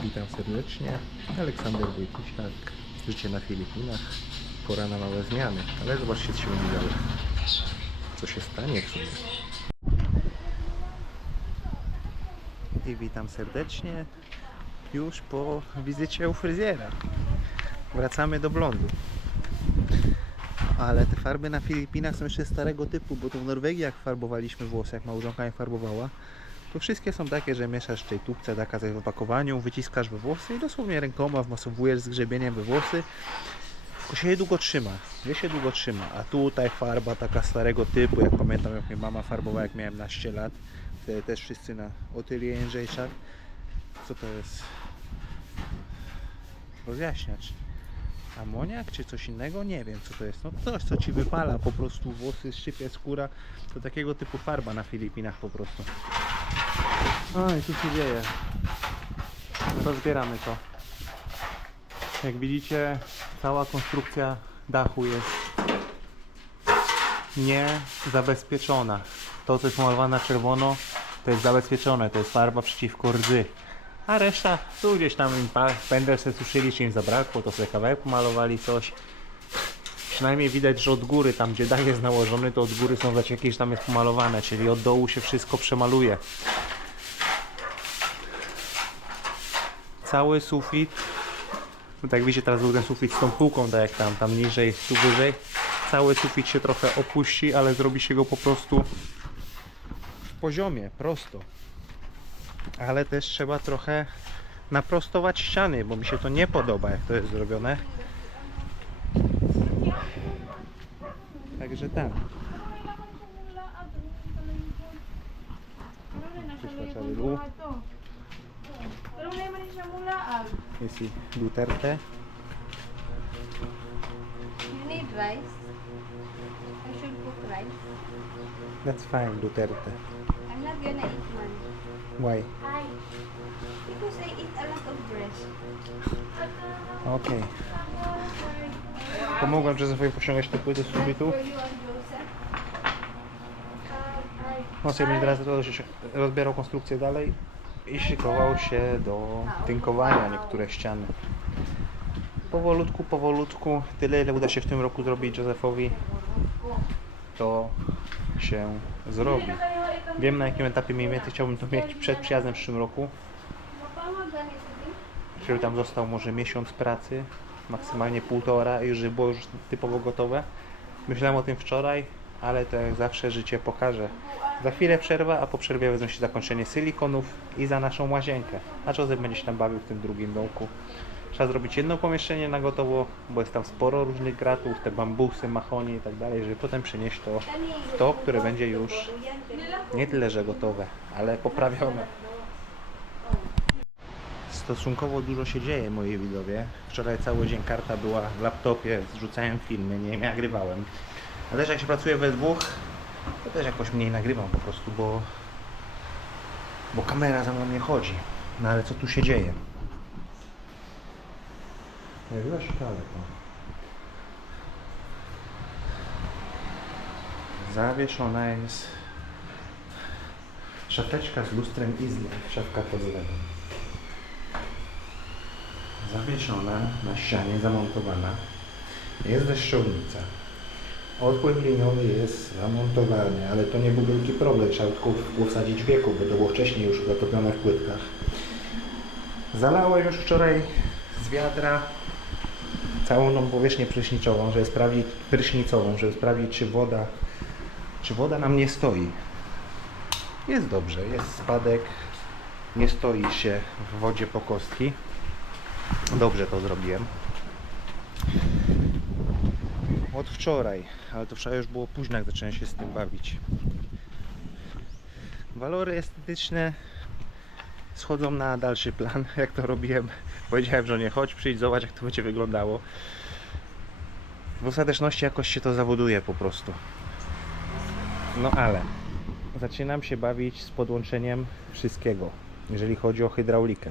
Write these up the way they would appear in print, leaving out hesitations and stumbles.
Witam serdecznie, Aleksander Wojtysiak, życie na Filipinach, pora na małe zmiany, ale zobaczcie co się będzie działo, co się stanie w sumie. I witam serdecznie już po wizycie u fryzjera. Wracamy do blondu. Ale te farby na Filipinach są jeszcze starego typu, bo to w Norwegii jak farbowaliśmy włosy, jak małżonka je farbowała, to wszystkie są takie, że mieszasz tej tubce, taka w opakowaniu, wyciskasz we włosy i dosłownie rękoma wmasowujesz z grzebieniem we włosy. Tylko się je długo trzyma, a tutaj farba taka starego typu, jak pamiętam jak mnie mama farbowała jak miałem 11 lat, wtedy też wszyscy na Otylie Jędrzejczak. Co to jest? Rozjaśniacz. Amoniak czy coś innego? Nie wiem co to jest. No coś co ci wypala po prostu włosy, szczypie skóra. To takiego typu farba na Filipinach po prostu. O i tu się dzieje. Rozbieramy to. Jak widzicie, cała konstrukcja dachu jest niezabezpieczona. To co jest malowane na czerwono, to jest zabezpieczone, to jest farba przeciwko rdzy. A reszta, tu gdzieś tam im pędzel se suszyli, czy im zabrakło, to sobie kawałek pomalowali coś. Przynajmniej widać, że od góry, tam gdzie dach jest nałożony, to od góry są zacieki, że tam jest pomalowane, czyli od dołu się wszystko przemaluje. Cały sufit, no tak jak widzicie, teraz był ten sufit z tą półką, tak jak tam niżej, tu wyżej. Cały sufit się trochę opuści, ale zrobi się go po prostu w poziomie, prosto. Ale też trzeba trochę naprostować ściany, bo mi się to nie podoba jak to jest zrobione. Także tak. Jest i Duterte. You need rice? I should cook rice. That's fine, Duterte. I'm not gonna eat one. Why? Because I eat a lot of breast. Okej. Pomogłem Józefowi pociągać te płyty z sufitu. For you and Joseph. On sobie będzie teraz rozbierał konstrukcję dalej i szykował się do tynkowania niektóre ściany. Powolutku, tyle ile uda się w tym roku zrobić Józefowi, to się zrobi. Wiem na jakim etapie mniej więcej chciałbym to mieć przed przyjazdem w przyszłym roku. Żeby tam został może miesiąc pracy, maksymalnie półtora i już było już typowo gotowe. Myślałem o tym wczoraj, ale to jak zawsze życie pokaże. Za chwilę przerwa, a po przerwie wezmę się zakończenie silikonów i za naszą łazienkę. A Józef będzie się tam bawił w tym drugim domku. Trzeba zrobić jedno pomieszczenie na gotowo, bo jest tam sporo różnych gratów, te bambusy, mahonie i tak dalej, żeby potem przenieść to w to, które będzie już nie tyle, że gotowe, ale poprawione. Stosunkowo dużo się dzieje, moi widzowie. Wczoraj cały dzień karta była w laptopie, zrzucałem filmy, nie nagrywałem. A też jak się pracuje we dwóch, to też jakoś mniej nagrywam po prostu, bo kamera za mną nie chodzi. No ale co tu się dzieje? Pojawiła się daleko. Zawieszona jest szafeczka z lustrem Izle, szafka podłogowa. Zawieszona na ścianie, zamontowana jest deszczownica. Odpływ liniowy jest zamontowany, ale to nie był wielki problem, trzeba tylko wsadzić wieku, bo to było wcześniej już zatopione w płytkach. Zalałem już wczoraj z wiadra całą tą powierzchnię prysznicową, żeby sprawdzić czy woda nam nie stoi. Jest dobrze, jest spadek, nie stoi się w wodzie po kostki. Dobrze to zrobiłem. Od wczoraj, ale to wczoraj już było późno, jak zacząłem się z tym bawić. Walory estetyczne schodzą na dalszy plan, jak to robiłem. Powiedziałem żonie, chodź, przyjdź, zobacz jak to będzie wyglądało. W ostateczności jakoś się to zawoduje po prostu. No ale zaczynam się bawić z podłączeniem wszystkiego, jeżeli chodzi o hydraulikę.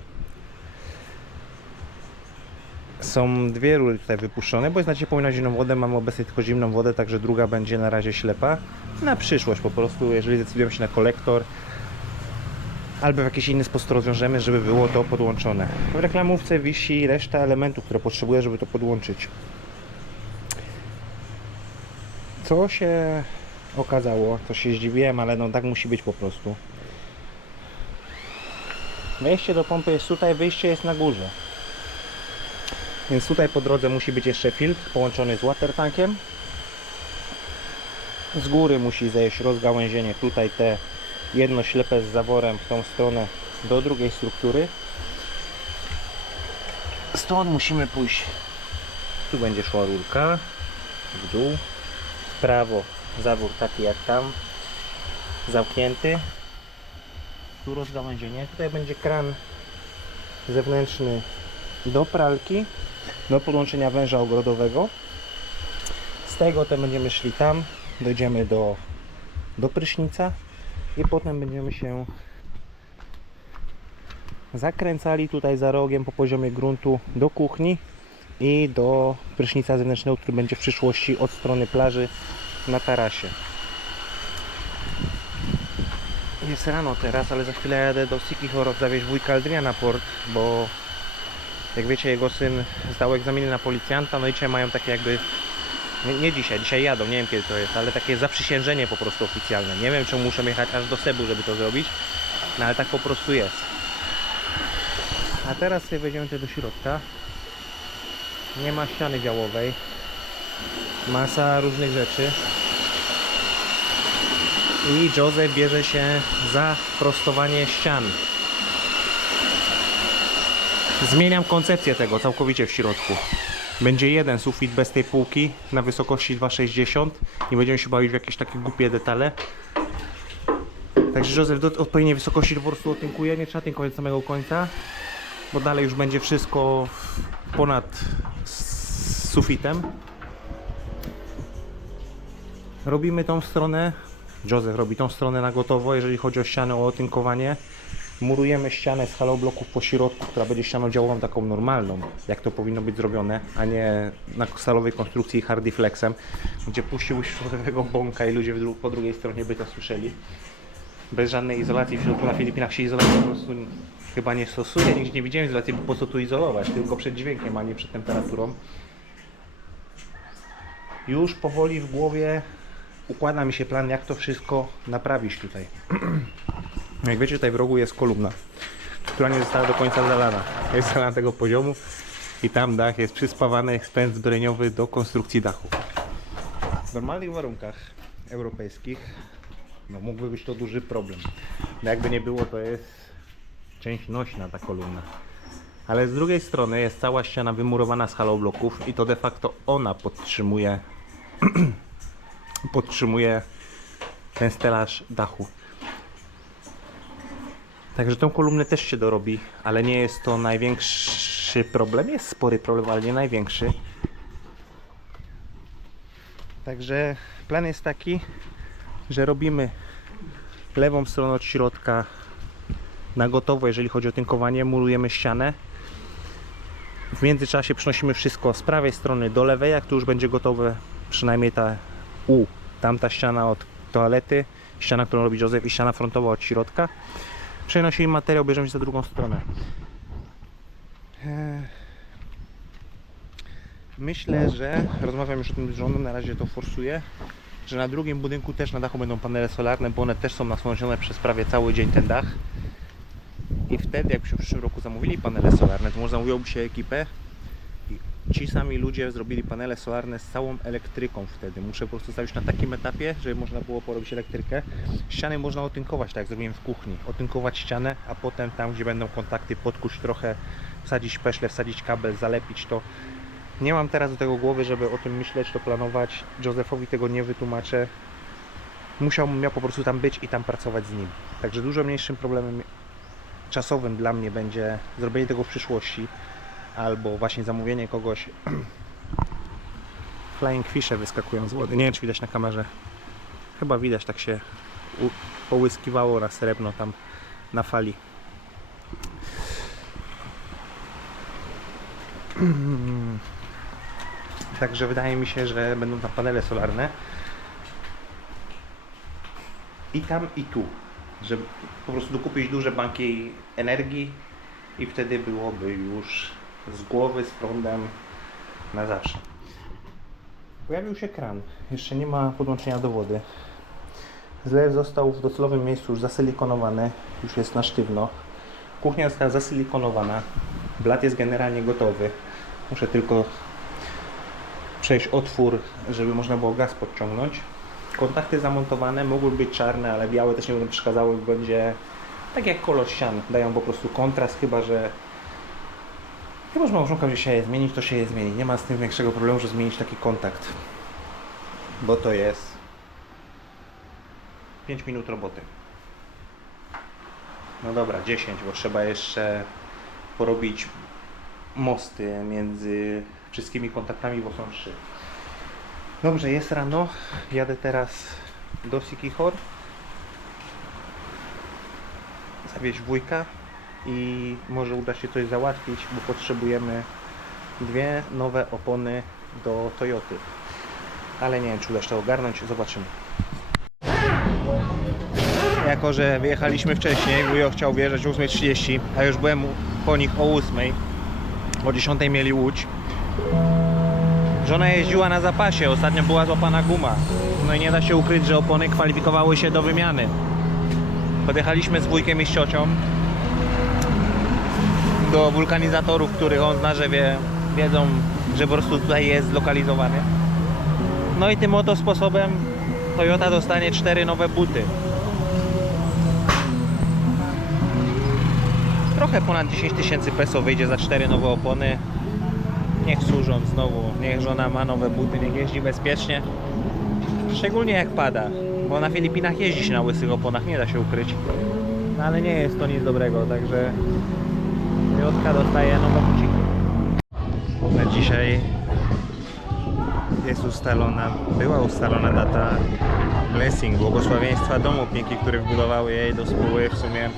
Są dwie rury tutaj wypuszczone, bo znacie powinno zimną wodę, mamy obecnie tylko zimną wodę, także druga będzie na razie ślepa. Na przyszłość po prostu, jeżeli zdecydujemy się na kolektor, albo w jakiś inny sposób rozwiążemy, żeby było to podłączone. W reklamówce wisi reszta elementów, które potrzebuję, żeby to podłączyć. Co się okazało, co się zdziwiłem, ale no tak musi być po prostu. Wejście do pompy jest tutaj, wyjście jest na górze. Więc tutaj po drodze musi być jeszcze filtr połączony z watertankiem. Z góry musi zejść rozgałęzienie, tutaj te jedno ślepe z zaworem w tą stronę do drugiej struktury. Stąd musimy pójść. Tu będzie szła rurka w dół, w prawo zawór taki jak tam, zamknięty. Tu rozgałęzienie, tutaj będzie kran zewnętrzny do pralki, do podłączenia węża ogrodowego. Z tego to będziemy szli tam, dojdziemy do prysznica i potem będziemy się zakręcali tutaj za rogiem po poziomie gruntu do kuchni i do prysznica zewnętrznego, który będzie w przyszłości od strony plaży na tarasie. Jest rano teraz, ale za chwilę jadę do Sikihor zawieźć wujka Aldrina na port, bo jak wiecie, jego syn zdał egzaminy na policjanta, no i dzisiaj mają takie jakby, nie dzisiaj jadą, nie wiem kiedy to jest, ale takie zaprzysiężenie po prostu oficjalne. Nie wiem, czemu muszę jechać aż do Sebu, żeby to zrobić, no ale tak po prostu jest. A teraz sobie wejdziemy tutaj do środka. Nie ma ściany działowej, masa różnych rzeczy. I Józef bierze się za prostowanie ścian. Zmieniam koncepcję tego całkowicie w środku. Będzie jeden sufit bez tej półki na wysokości 2,60 i będziemy się bawić w jakieś takie głupie detale. Także Józef do odpowiedniej wysokości po prostu otynkuje, nie trzeba tynkować do samego końca, bo dalej już będzie wszystko ponad sufitem. Robimy tą stronę. Józef robi tą stronę na gotowo, jeżeli chodzi o ścianę, o otynkowanie. Murujemy ścianę z halobloków po środku, która będzie ścianą działową taką normalną, jak to powinno być zrobione, a nie na stalowej konstrukcji hardiflexem, gdzie puścił środowego bąka i ludzie po drugiej stronie by to słyszeli. Bez żadnej izolacji w środku. Na Filipinach się izolacja po prostu chyba nie stosuje, nigdzie nie widziałem izolacji, bo po co tu izolować, tylko przed dźwiękiem, a nie przed temperaturą. Już powoli w głowie układa mi się plan, jak to wszystko naprawić tutaj. Jak wiecie, tutaj w rogu jest kolumna, która nie została do końca zalana. Jest zalana tego poziomu i tam dach jest przyspawany, spęd zbrojeniowy do konstrukcji dachu. W normalnych warunkach europejskich no, mógłby być to duży problem. No, jakby nie było, to jest część nośna ta kolumna. Ale z drugiej strony jest cała ściana wymurowana z halobloków i to de facto ona podtrzymuje ten stelaż dachu. Także tą kolumnę też się dorobi, ale nie jest to największy problem. Jest spory problem, ale nie największy. Także plan jest taki, że robimy lewą stronę od środka na gotowo, jeżeli chodzi o tynkowanie, murujemy ścianę. W międzyczasie przenosimy wszystko z prawej strony do lewej, jak to już będzie gotowe, przynajmniej tamta ściana od toalety, ściana, którą robi Józef i ściana frontowa od środka. Przenosimy materiał, bierzemy się za drugą stronę. Myślę, że rozmawiam już o tym z żoną, na razie to forsuję, że na drugim budynku też na dachu będą panele solarne, bo one też są nasłonecznione przez prawie cały dzień ten dach. I wtedy, jakbyśmy w przyszłym roku zamówili panele solarne, to może zamówiłoby się ekipę i ci sami ludzie zrobili panele solarne z całą elektryką wtedy. Muszę po prostu stawić na takim etapie, żeby można było porobić elektrykę. Ściany można otynkować, tak jak zrobiłem w kuchni. Otynkować ścianę, a potem tam, gdzie będą kontakty, podkuć trochę, wsadzić peszle, wsadzić kabel, zalepić to. Nie mam teraz do tego głowy, żeby o tym myśleć, to planować. Józefowi tego nie wytłumaczę. Miał po prostu tam być i tam pracować z nim. Także dużo mniejszym problemem czasowym dla mnie będzie zrobienie tego w przyszłości albo właśnie zamówienie kogoś. Flying fishe wyskakują z wody. Nie wiem, czy widać na kamerze. Chyba widać, tak się połyskiwało na srebrno tam na fali. Także wydaje mi się, że będą tam panele solarne i tam, i tu. żeby po prostu dokupić duże banki energii i wtedy byłoby już z głowy, z prądem na zawsze. Pojawił się kran, jeszcze nie ma podłączenia do wody. Zlew został w docelowym miejscu już zasilikonowany, już jest na sztywno. Kuchnia została zasylikonowana, blat jest generalnie gotowy. Muszę tylko przejść otwór, żeby można było gaz podciągnąć. Kontakty zamontowane, mogły być czarne, ale białe też nie będą przeszkadzały, będzie tak jak kolor ścian, dają po prostu kontrast, chyba że małżonka będzie się je zmienić, to się je zmieni. Nie ma z tym większego problemu, że zmienić taki kontakt, bo to jest 5 minut roboty. No dobra, 10, bo trzeba jeszcze porobić mosty między wszystkimi kontaktami, bo są 3. Dobrze, jest rano. Jadę teraz do Siquijor, zawieźć wujka i może uda się coś załatwić, bo potrzebujemy 2 nowe opony do Toyoty. Ale nie wiem, czy uda się to ogarnąć, zobaczymy. Jako że wyjechaliśmy wcześniej, wujo chciał wjeżdżać o 8:30, a już byłem po nich o 8:00. O 10:00 mieli Łódź. Żona jeździła na zapasie, ostatnio była złapana guma. No i nie da się ukryć, że opony kwalifikowały się do wymiany. Podjechaliśmy z wujkiem i z ciocią do wulkanizatorów, których on zna, że wiedzą, że po prostu tutaj jest zlokalizowany. No i tym oto sposobem Toyota dostanie 4 nowe buty. Trochę ponad 10 000 peso wyjdzie za 4 nowe opony. Niech służą znowu, niech żona ma nowe buty, niech jeździ bezpiecznie. Szczególnie jak pada, bo na Filipinach jeździ się na łysych oponach, nie da się ukryć. No ale nie jest to nic dobrego, także Jotka dostaje nowe buciki. Na dzisiaj jest była ustalona data blessing, błogosławieństwa domu pięknie, które wbudowały jej do spóły w sumie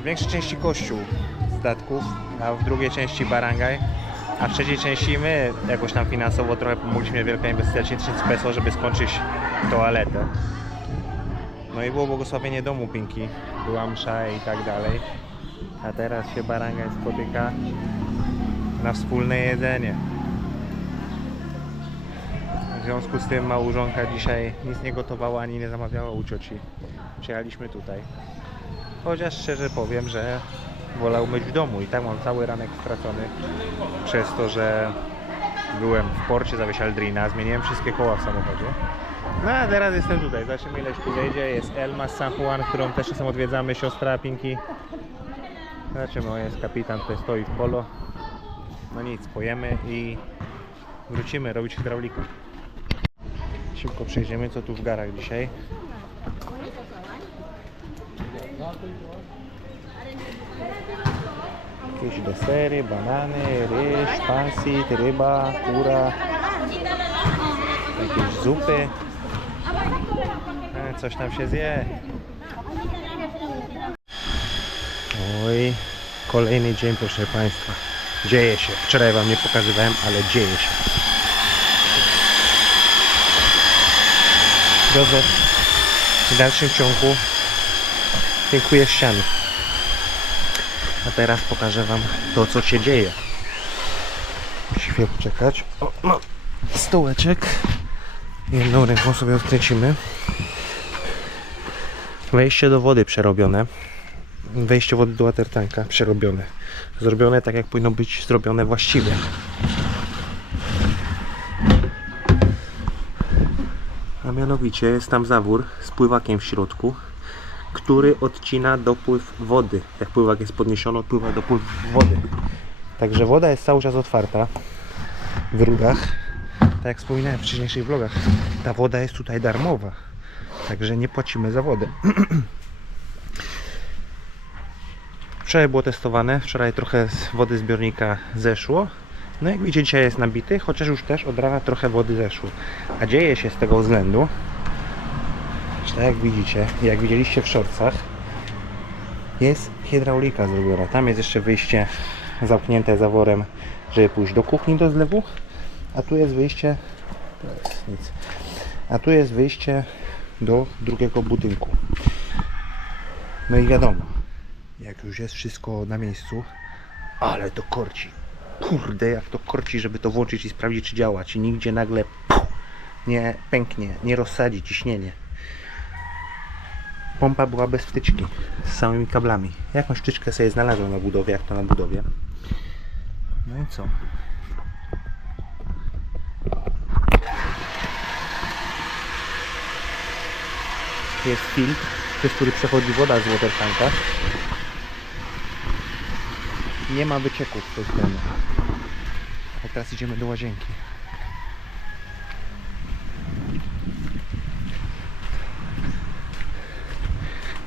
w większej części kościół statków, a w drugiej części barangaj, a w trzeciej części my jakoś tam finansowo trochę pomogliśmy, wielka inwestycja 1000 peso, żeby skończyć toaletę. No i było błogosławienie domu Pinki, była msza i tak dalej, a teraz się barangaj spotyka na wspólne jedzenie. W związku z tym małżonka dzisiaj nic nie gotowała ani nie zamawiała u cioci. Przyjechaliśmy tutaj. Chociaż szczerze powiem, że wolał być w domu i tak mam cały ranek stracony przez to, że byłem w porcie, zawieźć Aldrina, zmieniłem wszystkie koła w samochodzie. No a teraz jestem tutaj, zobaczymy ileś tu wejdzie. Jest Elma z San Juan, którą też czasem odwiedzamy, siostra Pinki. Zobaczymy, o jest kapitan, tutaj stoi w polo. No nic, pojemy i wrócimy robić hydraulikę. Szybko przejdziemy, co tu w garach dzisiaj. Jakieś desery, banany, ryż, pansit, ryba, kura, jakieś zupy. Coś tam się zje. Oj, kolejny dzień, proszę Państwa. Dzieje się. Wczoraj Wam nie pokazywałem, ale dzieje się. Józef w dalszym ciągu piękuje ściany. A teraz pokażę Wam to, co się dzieje. Musimy poczekać. O, mam stołeczek. Jedną ręką sobie odkręcimy. Wejście do wody przerobione. Wejście wody do watertanka przerobione. Zrobione tak, jak powinno być zrobione właściwie. A mianowicie jest tam zawór z pływakiem w środku, który odcina dopływ wody. Jak pływak jest podniesiony, odpływa dopływ wody. Także woda jest cały czas otwarta w rurach. Tak jak wspominałem w wcześniejszych vlogach, ta woda jest tutaj darmowa. Także nie płacimy za wodę. Wczoraj było testowane, wczoraj trochę z wody zbiornika zeszło. No jak widzicie, dzisiaj jest nabity, chociaż już też od rana trochę wody zeszło. A dzieje się z tego względu, że tak jak widzicie, jak widzieliście w shortsach, jest hydraulika zrobiona. Tam jest jeszcze wyjście zamknięte zaworem, żeby pójść do kuchni do zlewu. A tu jest wyjście, to jest nic. A tu jest wyjście do drugiego budynku. No i wiadomo, jak już jest wszystko na miejscu, ale to korci. Kurde, jak to korci, żeby to włączyć i sprawdzić, czy działa, czy nigdzie nagle nie pęknie, nie rozsadzi ciśnienie. Pompa była bez wtyczki, z samymi kablami. Jakąś wtyczkę sobie znalazłem na budowie, jak to na budowie. No i co? Jest filtr, przez który przechodzi woda z water tanka. Nie ma wycieków z tej strony. A teraz idziemy do łazienki.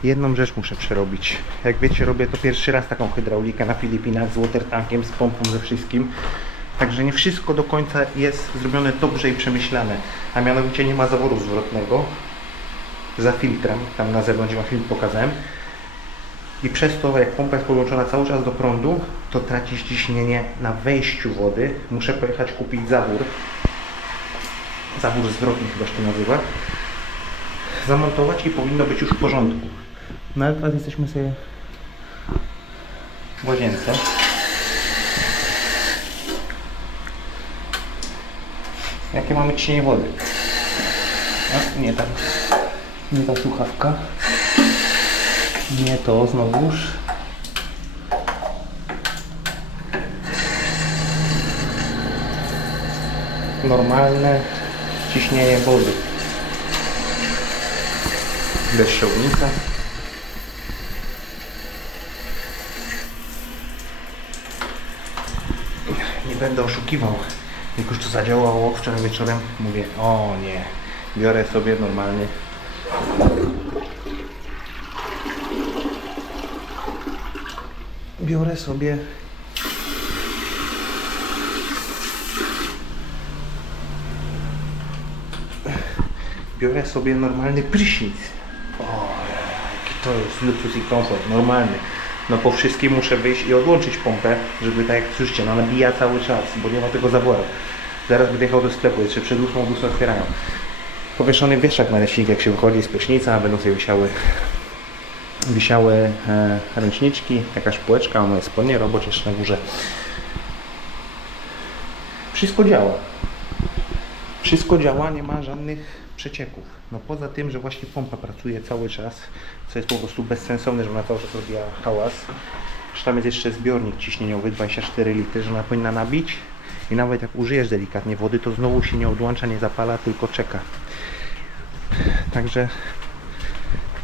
Jedną rzecz muszę przerobić. Jak wiecie, robię to pierwszy raz taką hydraulikę na Filipinach z water tankiem, z pompą, ze wszystkim. Także nie wszystko do końca jest zrobione dobrze i przemyślane. A mianowicie nie ma zaworu zwrotnego za filtrem. Tam na zewnątrz ma filtr, pokazałem. I przez to, jak pompa jest podłączona cały czas do prądu, to traci ciśnienie na wejściu wody. Muszę pojechać kupić zawór. Zawór zwrotny chyba się to nazywa. Zamontować i powinno być już w porządku. No ale teraz jesteśmy sobie w łazience. Jakie mamy ciśnienie wody? A, nie tak. Nie ta słuchawka. Nie to znowuż. Normalne ciśnienie wody. Bez siłownika. Nie będę oszukiwał. Jak już to zadziałało wczoraj wieczorem, mówię, o nie, biorę sobie normalny biorę sobie normalny prysznic. O, jaki to jest luksus i komfort, normalny. No po wszystkim muszę wyjść i odłączyć pompę, żeby tak jak słyszycie, no nabija cały czas, bo nie ma tego zaworu. Zaraz będę jechał do sklepu, jeszcze przed 8 otwierają. Powieszony wieszak na ręcznik, jak się wychodzi z prysznica, będą sobie wisiały ręczniczki, jakaś półeczka, moje spodnie robocze jeszcze na górze. Wszystko działa. Wszystko działa, nie ma żadnych przecieków. No poza tym, że właśnie pompa pracuje cały czas, co jest po prostu bezsensowne, że ona cały czas robiła hałas. Że tam jest jeszcze zbiornik ciśnieniowy 24 litry, że ona powinna nabić i nawet jak użyjesz delikatnie wody, to znowu się nie odłącza, nie zapala, tylko czeka. Także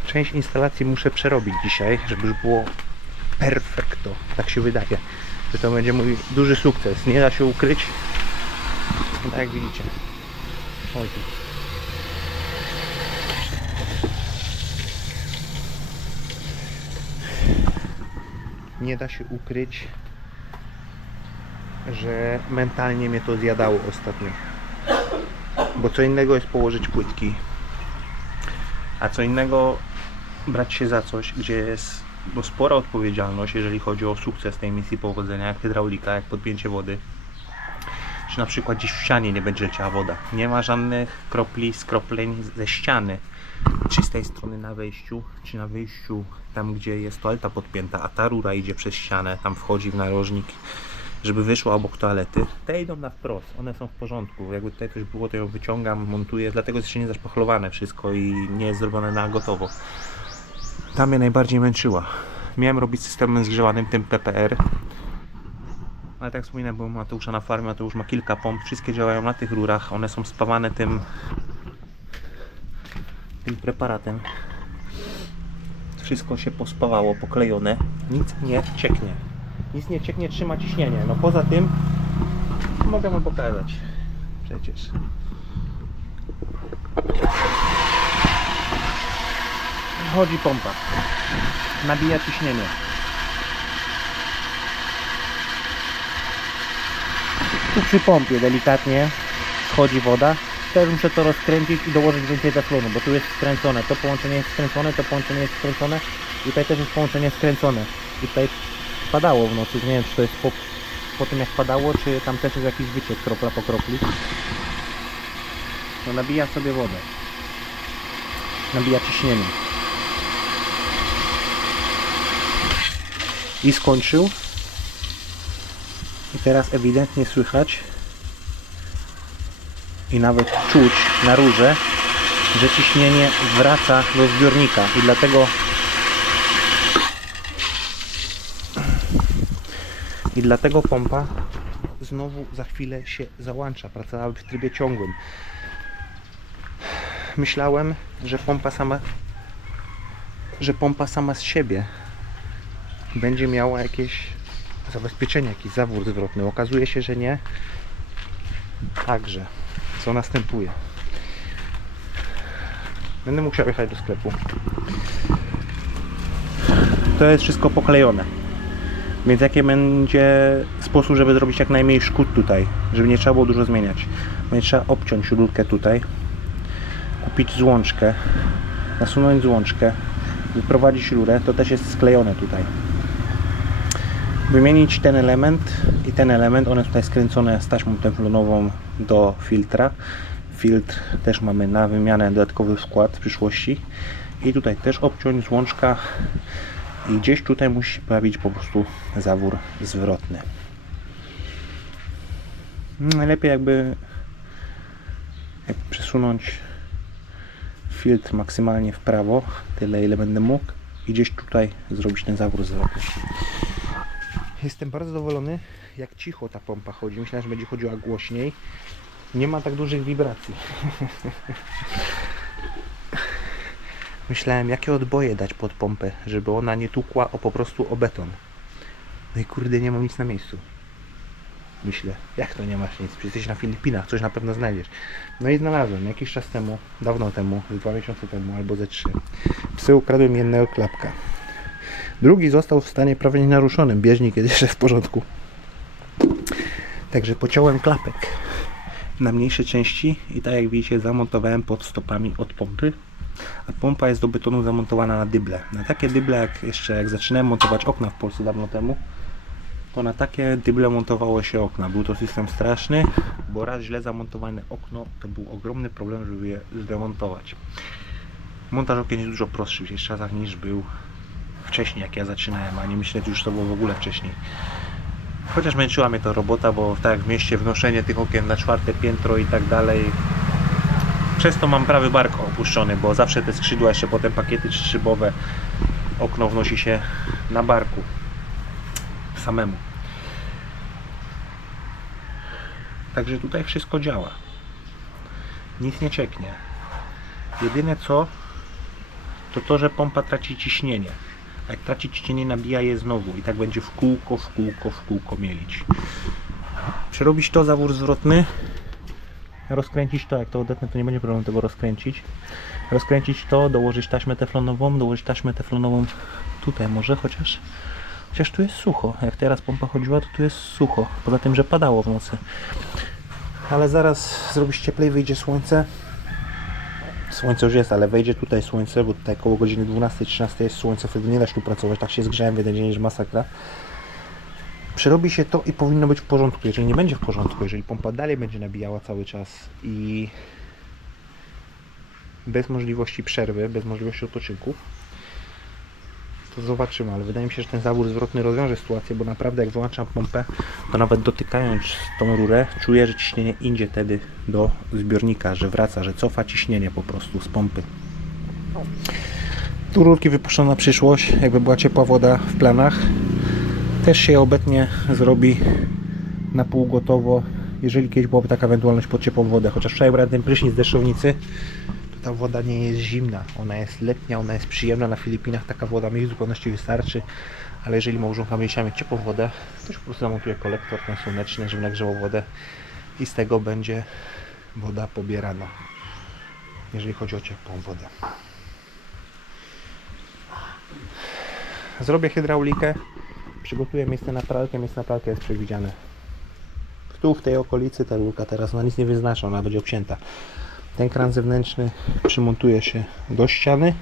część instalacji muszę przerobić dzisiaj, żeby już było perfekto. Tak się wydaje, że to będzie mój duży sukces. Nie da się ukryć. No tak jak widzicie. Oj. Nie da się ukryć, że mentalnie mnie to zjadało ostatnio. Bo co innego jest położyć płytki, a co innego brać się za coś, gdzie jest spora odpowiedzialność, jeżeli chodzi o sukces tej misji powodzenia, jak hydraulika, jak podpięcie wody. Czy na przykład gdzieś w ścianie nie będzie leciała woda. Nie ma żadnych kropli, skropleń ze ściany. Czy z tej strony na wejściu, czy na wyjściu, tam gdzie jest toaleta podpięta, a ta rura idzie przez ścianę, tam wchodzi w narożnik, żeby wyszła obok toalety. Te idą na wprost, one są w porządku. Jakby tutaj coś było, to ją wyciągam, montuję, dlatego jest jeszcze nie zaszpachlowane wszystko i nie jest zrobione na gotowo. Ta mnie najbardziej męczyła. Miałem robić systemem zgrzewanym, tym PPR. Ale tak jak wspominałem, byłem u Mateusza na farmie, Mateusz ma kilka pomp, wszystkie działają na tych rurach, one są spawane tym preparatem. Wszystko się pospawało, poklejone, nic nie cieknie. Nic nie cieknie, trzyma ciśnienie. No poza tym mogę wam pokazać. Przecież. Chodzi pompa. Nabija ciśnienie. Tu przy pompie delikatnie schodzi woda. Teraz muszę to rozkręcić i dołożyć więcej teflonu, bo tu jest skręcone. To połączenie jest skręcone, to połączenie jest skręcone. I tutaj też jest połączenie skręcone. I tutaj padało w nocy. Nie wiem, czy to jest po tym jak padało, czy tam też jest jakiś wyciek kropla po kropli. No nabija sobie wodę. Nabija ciśnienie. i skończył. I teraz ewidentnie słychać i nawet czuć na rurze, że ciśnienie wraca do zbiornika i dlatego pompa znowu za chwilę się załącza, pracowała w trybie ciągłym. Myślałem, że pompa sama z siebie będzie miała jakieś zabezpieczenie, jakiś zawór zwrotny. Okazuje się, że nie. Także, co następuje? Będę musiał jechać do sklepu. To jest wszystko poklejone. Więc jaki będzie sposób, żeby zrobić jak najmniej szkód tutaj, żeby nie trzeba było dużo zmieniać. Będzie trzeba obciąć rurkę tutaj, kupić złączkę, nasunąć złączkę, wyprowadzić rurę, to też jest sklejone tutaj. Wymienić ten element i ten element, one tutaj skręcone z taśmą teflonową do filtra. Filtr też mamy na wymianę, dodatkowy wkład w przyszłości. I tutaj też obciąć złączka i gdzieś tutaj musi się pojawić po prostu zawór zwrotny. Najlepiej jakby przesunąć filtr maksymalnie w prawo, tyle ile będę mógł i gdzieś tutaj zrobić ten zawór zwrotny. Jestem bardzo zadowolony, jak cicho ta pompa chodzi. Myślałem, że będzie chodziła głośniej. Nie ma tak dużych wibracji. Myślałem, jakie odboje dać pod pompę, żeby ona nie tukła po prostu o beton. No i kurde, nie mam nic na miejscu. Myślę, jak to nie masz nic? Przecież jesteś na Filipinach, coś na pewno znajdziesz. No i znalazłem jakiś czas temu, dawno temu, 2 miesiące temu albo ze 3. Psy ukradłem jednego klapka. Drugi został w stanie prawie nienaruszonym. Bieżnik jest jeszcze w porządku. Także pociąłem klapek na mniejsze części i tak jak widzicie zamontowałem pod stopami od pompy. A pompa jest do betonu zamontowana na dyble. Na takie dyble, jak zaczynałem montować okna w Polsce dawno temu, to na takie dyble montowało się okna. Był to system straszny, bo raz źle zamontowane okno to był ogromny problem, żeby je zdemontować. Montaż okien jest dużo prostszy w dzisiejszych czasach niż był wcześniej, jak ja zaczynałem, a nie myślę, że już to było w ogóle wcześniej. Chociaż męczyła mnie to robota, bo tak jak w mieście wnoszenie tych okien na 4. piętro i tak dalej. Przez to mam prawy bark opuszczony, bo zawsze te skrzydła, jeszcze potem pakiety szybowe, okno wnosi się na barku samemu. Także tutaj wszystko działa. Nic nie cieknie. Jedyne co, to to, że pompa traci ciśnienie. A jak traci ciśnienie, nabija je znowu i tak będzie w kółko mielić. Przerobić to zawór zwrotny, rozkręcić to, jak to odetnę, to nie będzie problemu tego rozkręcić. Rozkręcić to, dołożyć taśmę teflonową tutaj może, chociaż tu jest sucho. Jak teraz pompa chodziła, to tu jest sucho. Poza tym, że padało w nocy. Ale zaraz zrobi się cieplej, wyjdzie słońce. Słońce już jest, ale wejdzie tutaj słońce, bo tutaj koło godziny 12-13 jest słońce, wtedy nie da się tu pracować. Tak się zgrzałem w jeden dzień, że masakra. Przerobi się to i powinno być w porządku. Jeżeli nie będzie w porządku, jeżeli pompa dalej będzie nabijała cały czas i bez możliwości przerwy, bez możliwości odpoczynku, to zobaczymy, ale wydaje mi się, że ten zawór zwrotny rozwiąże sytuację, bo naprawdę jak wyłączam pompę, to nawet dotykając tą rurę, czuję, że ciśnienie idzie wtedy do zbiornika, że wraca, że cofa ciśnienie po prostu z pompy. Tu rurki wypuszczone na przyszłość, jakby była ciepła woda w planach. Też się je obecnie zrobi na pół gotowo, jeżeli kiedyś byłaby taka ewentualność pod ciepłą wodę. Chociaż wczoraj brałem ten prysznic z deszczownicy, to ta woda nie jest zimna, ona jest letnia, ona jest przyjemna. Na Filipinach taka woda mi w zupełności wystarczy, ale jeżeli małżonka będzie chciała mieć ciepłą wodę, to już po prostu zamontuję kolektor ten słoneczny, żeby nagrzewał wodę i z tego będzie woda pobierana, jeżeli chodzi o ciepłą wodę. Zrobię hydraulikę, przygotuję miejsce na pralkę jest przewidziane. Tu w tej okolicy ta rurka teraz nic nie wyznacza, ona będzie obcięta. Ten kran zewnętrzny przymontuje się do ściany.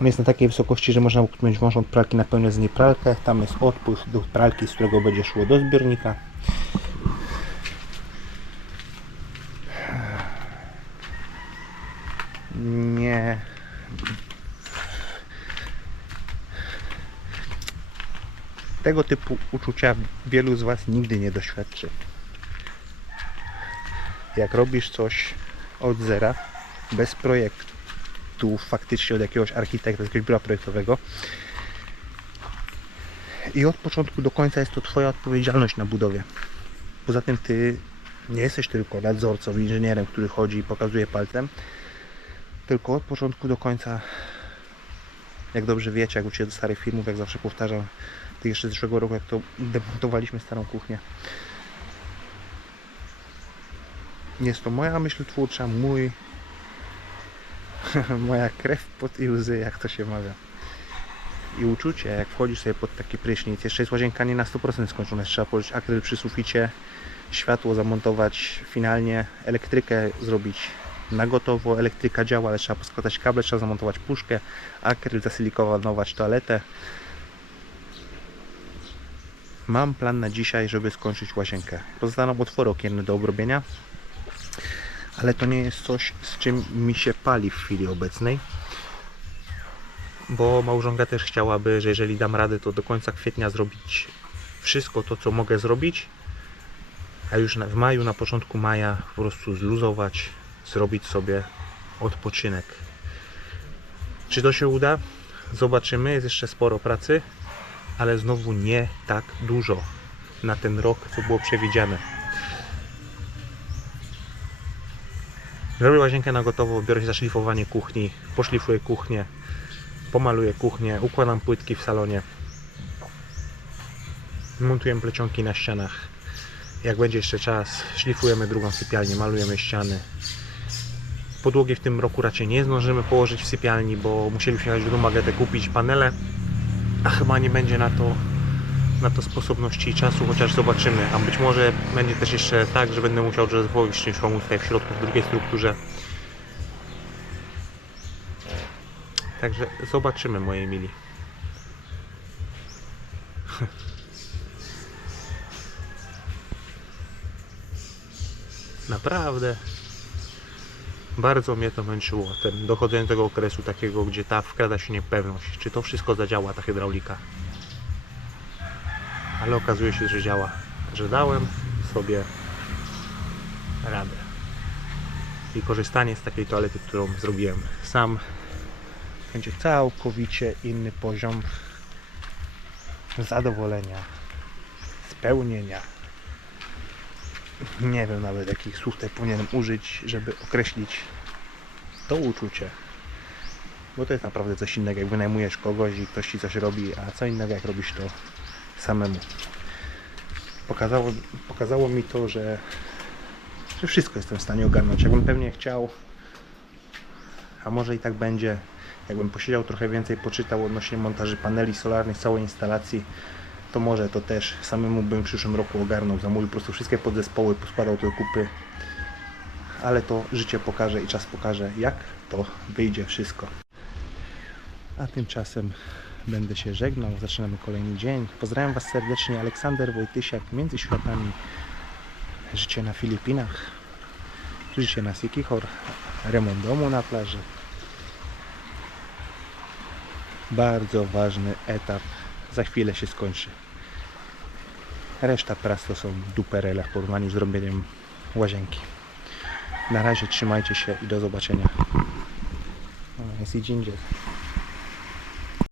On jest na takiej wysokości, że można mieć włączną pralki, napełniać z niej pralkę. Tam jest odpływ do pralki, z którego będzie szło do zbiornika. Tego typu uczucia wielu z Was nigdy nie doświadczy. Jak robisz coś od zera, bez projektu, faktycznie od jakiegoś architekta, z jakiegoś biura projektowego, i od początku do końca jest to Twoja odpowiedzialność na budowie. Poza tym Ty nie jesteś tylko nadzorcą, inżynierem, który chodzi i pokazuje palcem, tylko od początku do końca, jak dobrze wiecie, jak uczycie do starych filmów, jak zawsze powtarzam, ty jeszcze z zeszłego roku, jak to demontowaliśmy starą kuchnię. Jest to moja myśl twórcza, moja krew, pot i łzy, jak to się mawia. I uczucie, jak wchodzisz sobie pod taki prysznic, jeszcze jest łazienka nie na 100% skończona, trzeba położyć akryl przy suficie, światło zamontować finalnie, elektrykę zrobić na gotowo, elektryka działa, ale trzeba poskładać kable, trzeba zamontować puszkę, akryl, zasilikować toaletę. Mam plan na dzisiaj, żeby skończyć łazienkę. Pozostaną otwory okienne do obrobienia, ale to nie jest coś, z czym mi się pali w chwili obecnej, bo małżonka też chciałaby, że jeżeli dam radę, to do końca kwietnia zrobić wszystko to, co mogę zrobić, a już w maju, na początku maja po prostu zluzować, zrobić sobie odpoczynek. Czy to się uda? Zobaczymy, jest jeszcze sporo pracy, ale znowu nie tak dużo na ten rok, co było przewidziane. Zrobię łazienkę na gotowo, biorę się za szlifowanie kuchni, poszlifuję kuchnię, pomaluję kuchnię, układam płytki w salonie, montujemy plecionki na ścianach. Jak będzie jeszcze czas, szlifujemy drugą sypialnię, malujemy ściany. Podłogi w tym roku raczej nie zdążymy położyć w sypialni, bo musieliśmy jechać do Magetę kupić panele, a chyba nie będzie na to sposobności i czasu, chociaż zobaczymy. A być może będzie też jeszcze tak, że będę musiał Józefowi z czymś pomóc tutaj w środku, w drugiej strukturze. Także zobaczymy, moi mili. Naprawdę bardzo mnie to męczyło, dochodzenie do tego okresu takiego, gdzie wkrada się niepewność, czy to wszystko zadziała, ta hydraulika. Ale okazuje się, że działa, że dałem sobie radę. I korzystanie z takiej toalety, którą zrobiłem sam, będzie całkowicie inny poziom zadowolenia, spełnienia. Nie wiem nawet, jakich słów tutaj powinienem użyć, żeby określić to uczucie. Bo to jest naprawdę coś innego, jak wynajmujesz kogoś i ktoś ci coś robi, a co innego, jak robisz to samemu. Pokazało mi to, że wszystko jestem w stanie ogarnąć. Jakbym pewnie chciał, a może i tak będzie, jakbym posiedział trochę więcej, poczytał odnośnie montaży paneli solarnych, całej instalacji, to może to też samemu bym w przyszłym roku ogarnął, zamówił po prostu wszystkie podzespoły, poskładał to do kupy, ale to życie pokaże i czas pokaże, jak to wyjdzie wszystko. A tymczasem będę się żegnał, zaczynamy kolejny dzień. Pozdrawiam Was serdecznie, Aleksander Wojtysiak, Między Światami, życie na Filipinach, życie na Siquijor, remont domu na plaży. Bardzo ważny etap, za chwilę się skończy. Reszta prac to są duperele w porównaniu z robieniem łazienki. Na razie trzymajcie się i do zobaczenia. Jest i dzień.